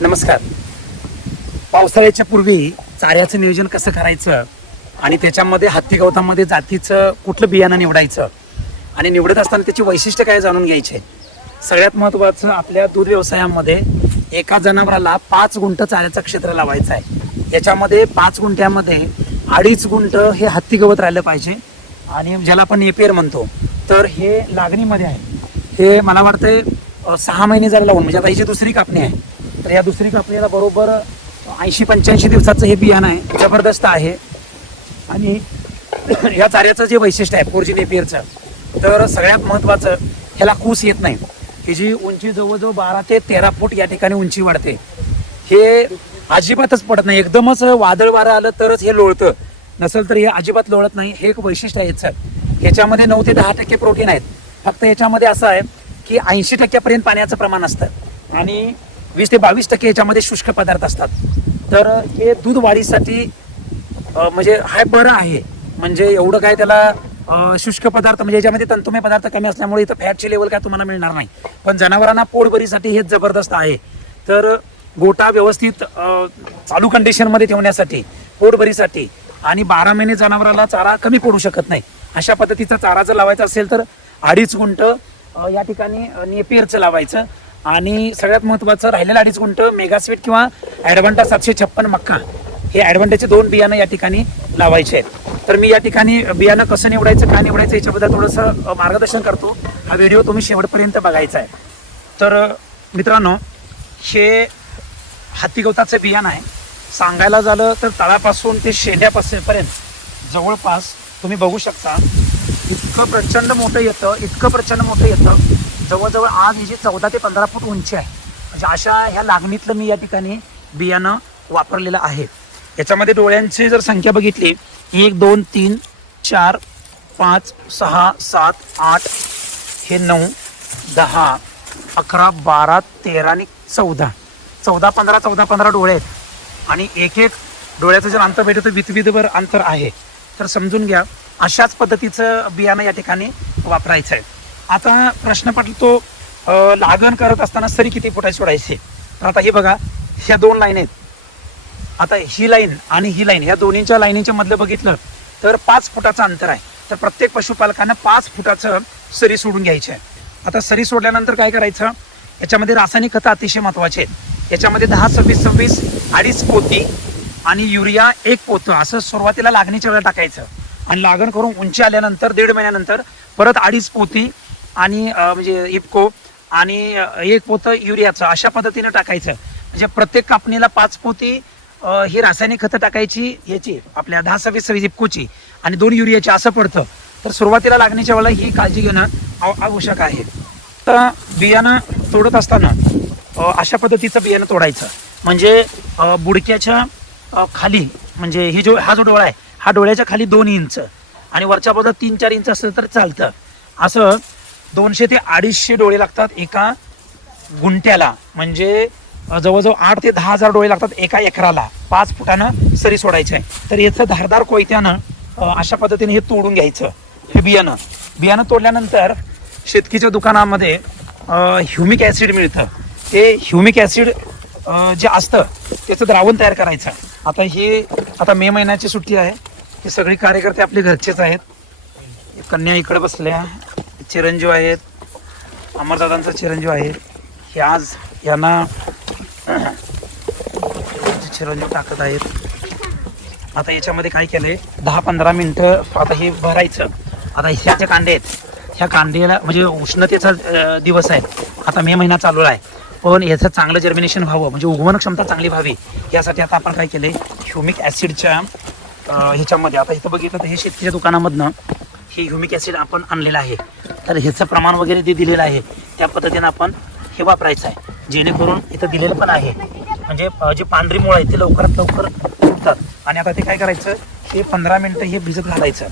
नमस्कार. पावसाळ्याच्या पूर्वी चाऱ्याचं नियोजन कसं करायचं आणि त्याच्यामध्ये हत्ती गवतामध्ये जातीचं कुठलं बियाणं निवडायचं आणि निवडत असताना त्याची वैशिष्ट्य काय जाणून घ्यायचे? सगळ्यात महत्त्वाचं आपल्या दूध व्यवसायामध्ये एका जनावराला पाच गुंठ चाऱ्याचं क्षेत्र लावायचं आहे. याच्यामध्ये पाच गुंठ्यामध्ये अडीच गुंठ हे हत्ती गवत राहिलं पाहिजे आणि ज्याला आपण एपेर म्हणतो. तर हे लागणीमध्ये आहे. हे मला वाटतंय सहा महिने झाले लावून. म्हणजे आता ही जी दुसरी कापणी आहे तर या दुसरी कापणीला बरोबर ऐंशी पंच्याऐंशी दिवसाचं हे बियाणं आहे. जबरदस्त आहे. आणि या चाऱ्याचं जे वैशिष्ट्य आहे फोरजी नेपियरचं तर सगळ्यात महत्त्वाचं ह्याला कूस येत नाही. ही जी उंची जवळजवळ बारा ते तेरा फूट या ठिकाणी उंची वाढते. हे अजिबातच पडत नाही. एकदमच वादळ वारं आलं तरच हे लोळतं. नसेल तर हे अजिबात लोळत नाही. हे एक वैशिष्ट्य आहे याचं. ह्याच्यामध्ये नऊ ते दहा टक्के प्रोटीन आहेत. फक्त याच्यामध्ये असं आहे की ऐंशी टक्क्यापर्यंत पाण्याचं प्रमाण असतं. आणि वीस ते बावीस टक्के याच्यामध्ये शुष्क पदार्थ असतात. तर हे दूध वाढीसाठी म्हणजे हाय बरं आहे. म्हणजे एवढं काय त्याला शुष्क पदार्थ म्हणजे याच्यामध्ये तंतुमय पदार्थ कमी असल्यामुळे इथं फॅटची लेवल काय तुम्हाला मिळणार नाही. पण जनावरांना पोटभरीसाठी हेच जबरदस्त आहे. तर गोटा व्यवस्थित चालू कंडिशनमध्ये ठेवण्यासाठी पोटभरीसाठी आणि बारा महिने जनावराला चारा कमी पडू शकत नाही. अशा पद्धतीचा चारा जर लावायचा असेल तर अडीच गुंट या ठिकाणी नेपेरचं लावायचं. आणि सगळ्यात महत्त्वाचं राहिलेलं अडीच गुंट मेगास्वीट किंवा ॲडव्हान्टा सातशे छप्पन मक्का हे ॲडव्हान्टेजचे दोन बियाणं या ठिकाणी लावायचे आहेत. तर मी या ठिकाणी बियाणं कसं निवडायचं काय निवडायचं याच्याबद्दल थोडंसं मार्गदर्शन करतो. हा व्हिडिओ तुम्ही शेवटपर्यंत बघायचा आहे. तर मित्रांनो हे हत्तीगवताचं बियाणं आहे. सांगायला झालं तर तळापासून ते शेंड्यापासूनपर्यंत जवळपास तुम्ही बघू शकता इतकं प्रचंड मोठं येतं इतकं प्रचंड मोठं येतं. जवळजवळ आज हिची चौदा ते पंधरा फूट उंची आहे म्हणजे अशा ह्या लागणीतलं मी या ठिकाणी बियाणं वापरलेलं आहे. याच्यामध्ये डोळ्यांची जर संख्या बघितली एक दोन तीन चार पाच सहा सात आठ हे नऊ दहा अकरा बारा तेरा आणि चौदा. चौदा पंधरा चौदा पंधरा डोळे आहेत. आणि एक एक डोळ्याचं जर अंतर भेटतं वितविधभर अंतर आहे. तर समजून घ्या अशाच पद्धतीचं बियाणं या ठिकाणी वापरायचं आहे. आता प्रश्न पडतो तो लागण करत असताना सरी किती फुटाची सोडायची तर आता हे बघा ह्या दोन लाईन आहेत. आता ही लाईन आणि ही लाईन ह्या दोन्हीच्या लाईनीच्या मधलं बघितलं तर पाच फुटाचं अंतर आहे. तर प्रत्येक पशुपालकांना पाच फुटाचं सरी सोडून घ्यायची आहे. आता सरी सोडल्यानंतर काय करायचं? याच्यामध्ये रासायनिक खतं अतिशय महत्त्वाचे आहेत. याच्यामध्ये दहा सव्वीस सव्वीस अडीच पोती आणि युरिया एक पोतं असं सुरुवातीला लागणीच्या वेळेला टाकायचं. आणि लागण करून उंची आल्यानंतर दीड महिन्यानंतर परत अडीच पोती आणि म्हणजे इफको आणि एक पोतं युरियाचं अशा पद्धतीनं टाकायचं. म्हणजे प्रत्येक कापणीला पाच पोती ही रासायनिक खतं टाकायची याची आपल्या दहा सव्वीस सव्वीस इफकोची आणि दोन युरियाची असं पडतं. तर सुरुवातीला लागण्याच्या वेळेला ही काळजी घेणं आव- आवश्यक आहे. तर बियाणं तोडत असताना अशा पद्धतीचं बियाणं तोडायचं. म्हणजे बुडक्याच्या खाली म्हणजे ही जो हा जो डोळा आहे हा डोळ्याच्या खाली दोन इंच आणि वरच्या बाजूला तीन चार इंच असेल तर चालतं. असं दोनशे ते अडीचशे डोळे लागतात एका गुंट्याला. म्हणजे जवळजवळ आठ ते दहा हजार डोळे लागतात एका एकराला. पाच फुटानं सरी सोडायचं. आहे तर याचं धारदार कोयत्यानं अशा पद्धतीने हे तोडून घ्यायचं. हे बियाणं. बियाणं तोडल्यानंतर शेतकीच्या दुकानामध्ये ह्युमिक ॲसिड मिळतं. ते ह्युमिक ॲसिड जे असतं त्याचं द्रावण तयार करायचं. आता हे आता मे महिन्याची सुट्टी आहे. हे सगळे कार्यकर्ते आपले घरचेच आहेत. कन्या इकडे बसल्या. चिरंजीव आहेत. अमरदादांचा चिरंजीव आहे. हे आज यांना चिरंजीव टाकत आहेत. आता याच्यामध्ये काय केलंय? दहा पंधरा मिनटं आता हे भरायचं. आता ह्या ज्या कांदे आहेत ह्या कांद्याला म्हणजे उष्णतेचा दिवस आहे. आता मे महिना चालू आहे. पण याचं चांगलं जर्मिनेशन व्हावं म्हणजे उगवण क्षमता चांगली व्हावी यासाठी आता आपण काय केलंय? ह्युमिक ॲसिडच्या ह्याच्यामध्ये. आता इथं बघितलं तर हे शेतीच्या दुकानामधनं हे ह्युमिक ॲसिड आपण आणलेलं आहे. तर ह्याचं प्रमाण वगैरे जे दिलेलं आहे त्या पद्धतीनं आपण हे वापरायचं आहे. जेणेकरून इथं दिलेलं पण आहे. म्हणजे जे पांढरी मुळं आहेत ते लवकरात लवकर फुटतात. आणि आता ते काय करायचं हे पंधरा मिनटं हे भिजत घालायचं.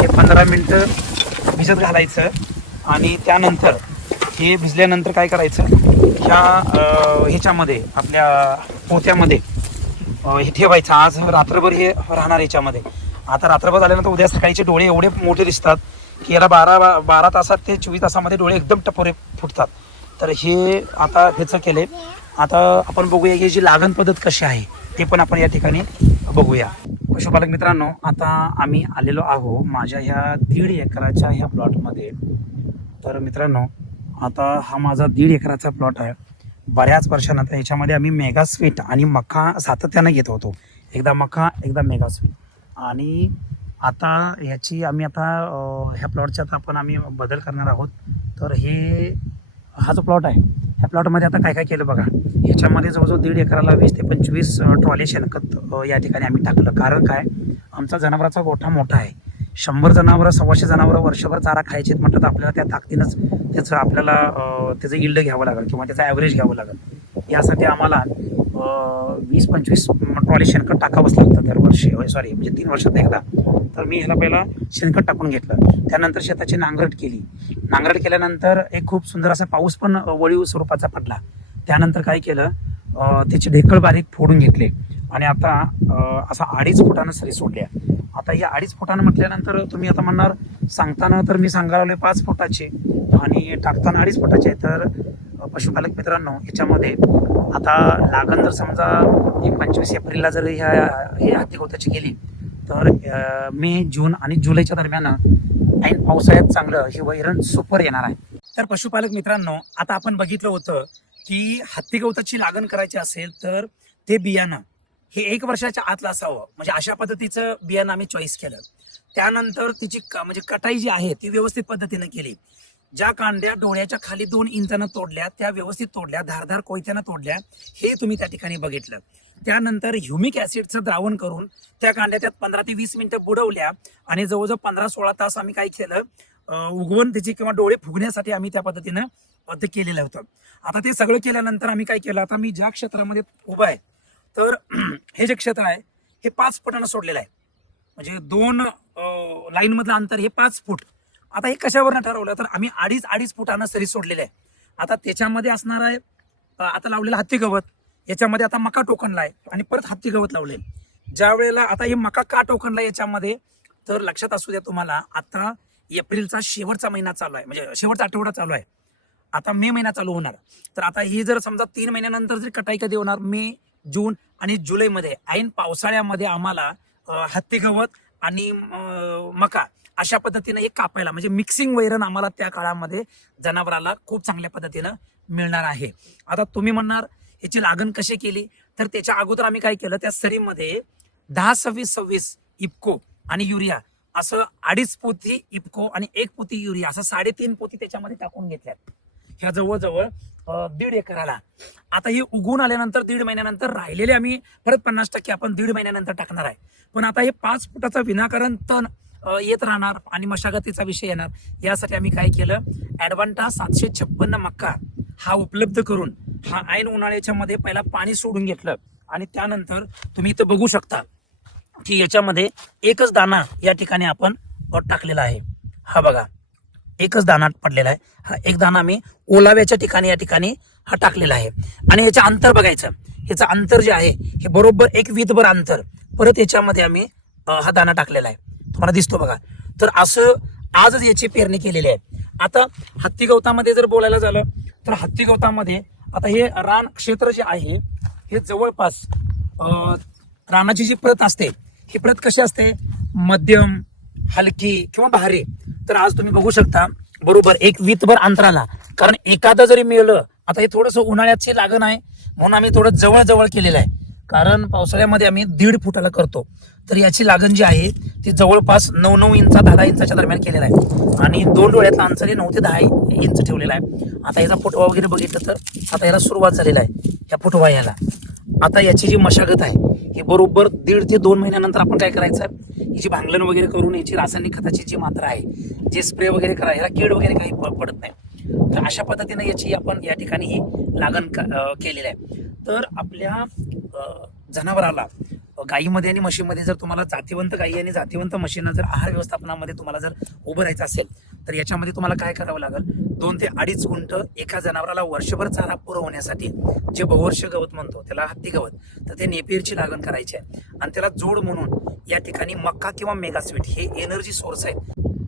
हे पंधरा मिनटं भिजत घालायचं. आणि त्यानंतर हे भिजल्यानंतर काय करायचं ह्या ह्याच्यामध्ये आपल्या पोत्यामध्ये हे ठेवायचं. आज रात्रभर हे राहणार याच्यामध्ये आता रात्रभर झाल्यानंतर उद्या सकाळीचे डोळे एवढे मोठे दिसतात की याला बारा बारा तासात ते चोवीस तासामध्ये डोळे एकदम टपोरे फुटतात. तर हे आता ह्याचं केले आता आपण बघूया की जी लागण पद्धत कशी आहे ते पण आपण या ठिकाणी बघूया. पशुपालक मित्रांनो आता आम्ही आलेलो आहो माझ्या ह्या दीड एकराच्या ह्या प्लॉटमध्ये. तर मित्रांनो आता हा माझा दीड एकराचा प्लॉट आहे. बऱ्याच वर्षानंतर याच्यामध्ये आम्ही मेगा स्वीट आणि मका सातत्यानं घेत होतो. एकदा मका एकदा मेगा स्वीट आणि आता याची आम्ही आता ह्या प्लॉटच्या आता आपण आम्ही बदल करणार आहोत. तर हे हा जो प्लॉट आहे ह्या प्लॉटमध्ये आता काय काय केलं बघा. ह्याच्यामध्ये जवळजवळ दीड एकराला वीस ते पंचवीस ट्रॉली शेणखत या ठिकाणी आम्ही टाकलं. कारण काय? आमचा जनावराचा गोठा मोठा आहे. शंभर जनावरं सव्वाशे जनावरं वर्षभर चारा खायचे म्हटलं तर आपल्याला त्या ताकदीनंच त्याचं आपल्याला त्याचं इल्ड घ्यावं लागेल किंवा त्याचं ॲव्हरेज घ्यावं लागेल. यासाठी आम्हाला वीस पंचवीस ट्रॉली शेणखत टाकावंच लागतं दरवर्षी. सॉरी म्हणजे तीन वर्षात एकदा. तर मी ह्याला पहिला शेणखत टाकून घेतलं. त्यानंतर शेताची नांगरट केली. नांगरट केल्यानंतर एक खूप सुंदर असा पाऊस पण वळीव स्वरूपाचा पडला. त्यानंतर काय केलं त्याचे ढेकळ बारीक फोडून घेतले. आणि आता असा अडीच फुटानं सरी सोडल्या. आता या अडीच फुटानं म्हटल्यानंतर तुम्ही आता म्हणणार सांगताना तर मी सांगायला आलोय पाच फुटाचे. आणि टाकताना अडीच फुटाचे तर पशुपालक मित्रांनो याच्यामध्ये आता लागण जर समजा एक पंचवीस एप्रिलला जर ह्या हे हत्ती गवताची गेली तर मे जून आणि जुलैच्या दरम्यान ऐन पावसाळ्यात चांगलं हे वैरण सुपर येणार आहे. तर पशुपालक मित्रांनो आता आपण बघितलं होतं की हत्ती गवताची लागण करायची असेल तर ते बियाणं हे एक वर्षाच्या आतलं असावं. म्हणजे अशा पद्धतीचं बियाणं आम्ही चॉईस केलं. त्यानंतर तिची क- म्हणजे कटाई जी आहे ती व्यवस्थित पद्धतीनं केली. ज्या कांड्या डोळ्याच्या खाली दोन इंचानं तोडल्या त्या व्यवस्थित तोडल्या धारधार कोयत्यानं तोडल्या हे तुम्ही त्या ठिकाणी बघितलं. त्यानंतर ह्युमिक ऍसिडचं द्रावण करून त्या कांड्या त्यात पंधरा ते वीस मिनिटं बुडवल्या आणि जवळजवळ पंधरा सोळा तास आम्ही काय केलं उगवण त्याची किंवा डोळे फुगण्यासाठी आम्ही त्या पद्धतीनं बद्ध केलेलं होतं. आता ते सगळं केल्यानंतर आम्ही काय केलं आता मी ज्या क्षेत्रामध्ये उभा आहे तर हे जे क्षेत्र आहे हे पाच फुटानं सोडलेलं आहे. म्हणजे दोन लाईनमधलं अंतर हे पाच फूट. आता हे कशावरनं ठरवलं? तर आम्ही अडीच अडीच फुटानं सरी सोडलेलं आहे आता त्याच्यामध्ये असणार आहे आता लावलेलं हत्ती गवत. याच्यामध्ये आता मका टोकनला आहे आणि परत हत्ती गवत लावले ज्या वेळेला आता हे मका का टोकनला याच्यामध्ये तर लक्षात असू द्या तुम्हाला आता एप्रिलचा शेवटचा महिना चालू आहे. म्हणजे शेवटचा आठवडा चालू आहे. आता मे महिना चालू होणार. तर आता ही जर समजा तीन महिन्यानंतर जर कटाई कधी होणार मे जून आणि जुलैमध्ये ऐन पावसाळ्यामध्ये आम्हाला हत्ती गवत आणि मका अशा पद्धतीनं हे कापायला म्हणजे मिक्सिंग वैरण आम्हाला त्या काळामध्ये जनावराला खूप चांगल्या पद्धतीनं मिळणार आहे. आता तुम्ही म्हणणार याची लागण कशी केली? तर त्याच्या अगोदर आम्ही काय केलं त्या सरीमध्ये दहा सव्वीस सव्वीस इपको आणि युरिया असं अडीच पोती इपको आणि एक पोती युरिया असं साडेतीन पोती त्याच्यामध्ये टाकून घेतल्यात. ह्या जवळजवळ दीड एकराला. आता हे उगवून आल्यानंतर दीड महिन्यानंतर राहिलेले आम्ही परत पन्नास टक्के आपण दीड महिन्यानंतर टाकणार आहे. पण आता हे पाच फुटाचा विनाकारण तण येत राहणार आणि मशागतीचा विषय येणार. यासाठी आम्ही काय केलं? ॲडव्हान्टा सातशे छप्पन्न मक्का हा उपलब्ध करून हा ऐन उन्हाळ्याच्या मध्ये पहिला पाणी सोडून घेतलं. आणि त्यानंतर तुम्ही इथं बघू शकता की याच्यामध्ये एकच दाना या ठिकाणी आपण टाकलेला आहे. हा बघा एकच दाना पडलेला आहे. हा एक दाना मी ओलाव्याच्या ठिकाणी या ठिकाणी हा टाकलेला आहे. आणि याचं अंतर बघायचं. याचं अंतर जे आहे हे बरोबर एक वीतभर अंतर. परत याच्यामध्ये आम्ही हा दाना टाकलेला आहे. तुम्हाला दिसतो बघा. तर असं आजच याची पेरणी केलेली आहे. आता हत्ती गवतामध्ये जर बोलायला झालं तर हत्ती गवतामध्ये आता हे रान क्षेत्र जे आहे हे जवळपास रानाची जी प्रत असते ही प्रत कशी असते? मध्यम हलकी किंवा भारी. तर आज तुम्ही बघू शकता बरोबर एक वीतभर अंतराला. कारण एखादं जरी मिळलं आता हे थोडंसं उन्हाळ्याची लागण आहे म्हणून आम्ही थोडं जवळ जवळ केलेलं आहे. कारण पावसाळ्यामध्ये आम्ही दीड फुटाला करतो. तर याची लागण जी आहे ती जवळपास नऊ नऊ इंचा दहा दहा इंचाच्या दरम्यान केलेला आहे. आणि दोन डोळ्यातलं अंतर हे नऊ ते दहा इंच ठेवलेला आहे. आता याचा फुटवा वगैरे बघितलं तर आता याला सुरुवात झालेला आहे या फुटवा याला आता याची जी मशागत आहे ही बरोबर दीड ते दोन महिन्यानंतर आपण काय करायचं हिची भांगलन वगैरे करून याची रासायनिक खताची जी मात्रा आहे जे स्प्रे वगैरे करा ह्याला कीड वगैरे काही प- पडत नाही. तर अशा पद्धतीनं याची आपण या ठिकाणी ही लागण क- केलेली आहे. तर आपल्या जनावराला गायीमध्ये आणि म्हशीमध्ये जर तुम्हाला जातीवंत गायी आणि जातीवंत म्हशींना जर आहार व्यवस्थापनामध्ये तुम्हाला जर उभं राहायचं असेल तर याच्यामध्ये तुम्हाला काय करावं लागेल? दोन ते अडीच गुंठ एका जनावराला वर्षभर चारा पुरवण्यासाठी जे बहुवर्ष गवत म्हणतो त्याला हत्ती गवत तर ते नेपियरची लागण करायची आहे. आणि त्याला जोड म्हणून या ठिकाणी मक्का किंवा मेगास्वीट हे एनर्जी सोर्स आहेत.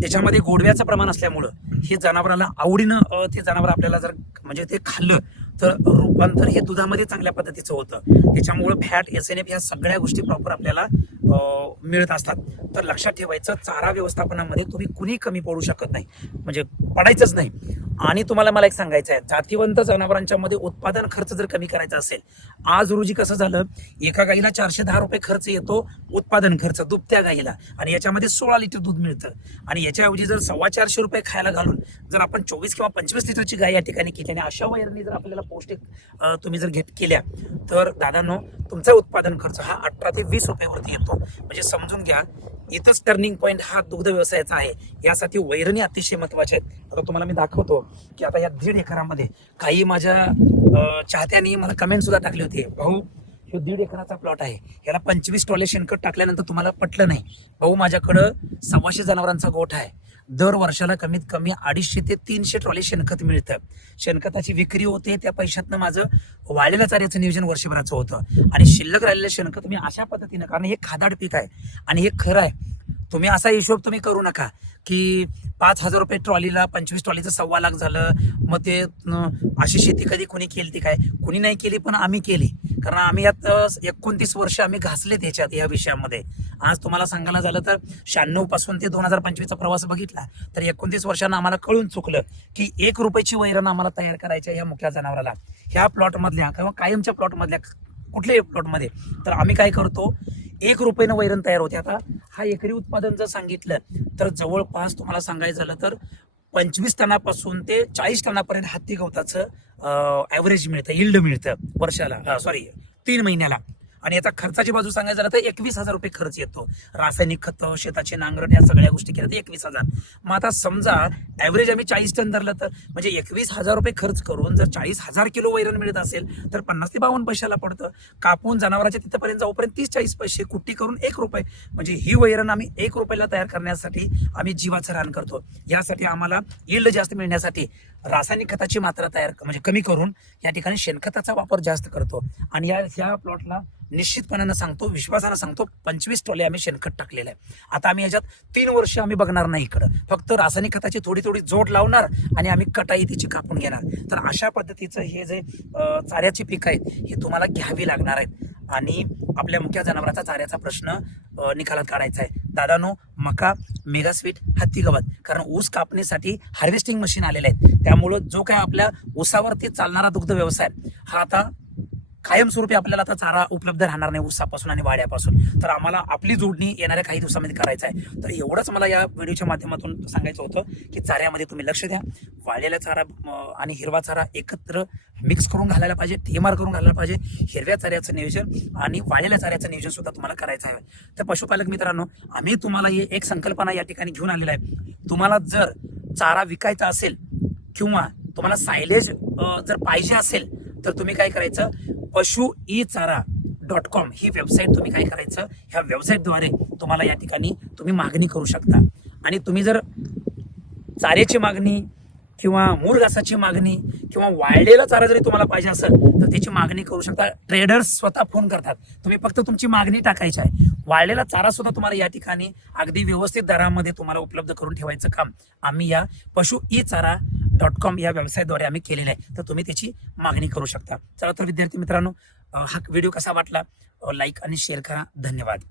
त्याच्यामध्ये गोडव्याचं प्रमाण असल्यामुळं हे जनावराला आवडीनं ते जनावर आपल्याला जर म्हणजे ते खाल्लं तर रूपांतर हे दुधामध्ये चांगल्या पद्धतीचं होतं. त्याच्यामुळं फॅट एस एन एफ ह्या सगळ्या गोष्टी प्रॉपर आपल्याला मिळत असतात. तर लक्षात ठेवायचं चारा व्यवस्थापनामध्ये तुम्ही कुणी कमी पडू शकत नाही. म्हणजे पडायचंच नाही. आणि तुम्हाला मला एक सांगायचं आहे. जातीवंत जनावरांच्या मध्ये उत्पादन खर्च जर कमी करायचा असेल आज रोजी कसं झालं? एका गाईला चारशे दहा रुपये खर्च येतो उत्पादन खर्च दुभत्या गाईला. आणि याच्यामध्ये सोळा लिटर दूध मिळतं. आणि याच्याऐवजी जर सव्वा चारशे रुपये खायला घालून जर आपण चोवीस किंवा पंचवीस लिटरची गाय या ठिकाणी केली आणि अशा वयाने जर आपल्याला पौष्टिक तुम्ही जर घेत केल्या तर दादांनो तुमचा उत्पादन खर्च हा अठरा ते वीस रुपयावरती येतो. म्हणजे समजून घ्या इथंच टर्निंग पॉईंट हा दुग्ध व्यवसायाचा आहे. यासाठी वैरणी अतिशय महत्त्वाच्या आहेत. आता तुम्हाला मी दाखवतो की आता या दीड एकरामध्ये काही माझ्या चाहत्यांनी मला कमेंट सुद्धा टाकली होती. भाऊ हे दीड एकराचा प्लॉट आहे. याला पंचवीस टॉले शेणखत टाकल्यानंतर तुम्हाला पटलं नाही. भाऊ माझ्याकडं सव्वाशे जनावरांचा गोठ आहे. दर वर्षाला कमीत कमी अडीचशे ते तीनशे ट्रॉली शेणखत मिळतं. शेणखताची विक्री होते त्या पैशातनं माझं वाळलेल्या चाऱ्याचं नियोजन वर्षभराचं होतं. आणि शिल्लक राहिलेलं शेणखत मी अशा पद्धतीनं कारण हे खादाड पीक आहे आणि हे खरं आहे. तुम्ही असा हिशोब तुम्ही करू नका की पाच हजार रुपये ट्रॉलीला पंचवीस ट्रॉलीचं सव्वा लाख झालं. मग ते अशी शेती कधी कोणी केली ती काय? कुणी नाही केली पण आम्ही केली. कारण आम्ही यात एकोणतीस वर्ष आम्ही घासले त्याच्यात या विषयामध्ये. आज तुम्हाला सांगायला झालं तर शहाण्णवपासून ते दोन हजार पंचवीसचा प्रवास बघितला तर एकोणतीस वर्षांना आम्हाला कळून चुकलं की एक रुपयाची वैरण आम्हाला तयार करायची ह्या मुख्या जनावराला. ह्या प्लॉटमधल्या किंवा कायमच्या प्लॉटमधल्या कुठल्याही प्लॉटमध्ये. तर आम्ही काय करतो एक रुपयानं वैरण तयार होते. आता हा एकरी उत्पादन जर सांगितलं तर जवळपास तुम्हाला सांगायचं झालं तर पंचवीस टनापासून ते चाळीस टनापर्यंत हत्ती गवताचं ॲव्हरेज मिळतं इल्ड मिळतं वर्षाला सॉरी तीन महिन्याला. आणि याचा खर्चाची बाजू सांगायचं झालं तर एकवीस हजार रुपये खर्च येतो. रासायनिक खतं शेताची नांगरण या सगळ्या गोष्टी केल्या तर एकवीस हजार. मग आता समजा ॲव्हरेज आम्ही चाळीस टन धरलं तर म्हणजे एकवीस हजार रुपये खर्च करून जर चाळीस हजार किलो वैरण मिळत असेल तर पन्नास ते बावन्न पैशाला पडतं. कापून जनावरांच्या तिथपर्यंत जाऊपर्यंत तीस चाळीस पैसे कुट्टी करून एक रुपये. म्हणजे ही वैरण आम्ही एक रुपयाला तयार करण्यासाठी आम्ही जीवाचं रान करतो. यासाठी आम्हाला यील्ड जास्त मिळण्यासाठी रासायनिक खताची मात्रा तयार म्हणजे कमी करून या ठिकाणी शेणखताचा वापर जास्त करतो. आणि या ह्या प्लॉटला निश्चितपणानं सांगतो विश्वासानं सांगतो पंचवीस टोले आम्ही शेणखत टाकलेलं आहे. आता आम्ही याच्यात तीन वर्ष आम्ही बघणार नाही इकडं. फक्त रासायनिक खताची थोडी थोडी जोड लावणार आणि आम्ही कटाई तिची कापून घेणार. तर अशा पद्धतीचं हे जे चाऱ्याची पिकं आहेत ही तुम्हाला घ्यावी लागणार आहेत. आणि आपल्या मुख्य जनावराचा चाऱ्याचा प्रश्न निकालात काढायचा आहे. दादानो मका मेगा स्वीट हत्ती गवत. कारण ऊस कापणीसाठी हार्वेस्टिंग मशीन आलेले आहेत. त्यामुळं जो काय आपल्या ऊसावरती चालणारा दुग्ध व्यवसाय हा आता कायमस्वरूपी आपल्याला आता चारा उपलब्ध राहणार नाही ऊसापासून आणि वाड्यापासून. तर आम्हाला आपली जोडणी येणाऱ्या काही दिवसामध्ये करायचं आहे. तर एवढंच मला या व्हिडिओच्या माध्यमातून सांगायचं होतं की चाऱ्यामध्ये तुम्ही लक्ष द्या. वाळलेला चारा आणि हिरवा चारा एकत्र मिक्स करून घालायला पाहिजे टेमार करून घालायला पाहिजे. हिरव्या चाऱ्याचं नियोजन आणि वाळलेल्या चाऱ्याचं नियोजन सुद्धा तुम्हाला करायचं आहे. तर पशुपालक मित्रांनो आम्ही तुम्हाला ही एक संकल्पना या ठिकाणी घेऊन आलेला आहे. तुम्हाला जर चारा विकायचा असेल किंवा तुम्हाला सायलेज जर पाहिजे असेल तर तुम्ही काय करायचं? पशु ई चारा डॉट कॉम ही वेबसाईट तुम्ही काय करायचं ह्या वेबसाईटद्वारे तुम्हाला या ठिकाणी तुम्ही मागणी करू शकता. आणि तुम्ही जर चाऱ्याची मागणी किंवा मूळ घासाची मागणी किंवा वाळलेला चारा जरी तुम्हाला पाहिजे असेल तर त्याची मागणी करू शकता. ट्रेडर्स स्वतः फोन करतात. तुम्ही फक्त तुमची मागणी टाकायची आहे. वाळलेला चारा सुद्धा तुम्हाला या ठिकाणी अगदी व्यवस्थित दरामध्ये तुम्हाला उपलब्ध करून ठेवायचं काम. आम्ही या पशु ई चारा डॉट कॉम या वेबसाईटद्वारे आम्ही केलेलं आहे. तर तुम्ही त्याची मागणी करू शकता. चला तर विद्यार्थी मित्रांनो हा व्हिडिओ कसा वाटला? लाईक आणि शेअर करा. धन्यवाद.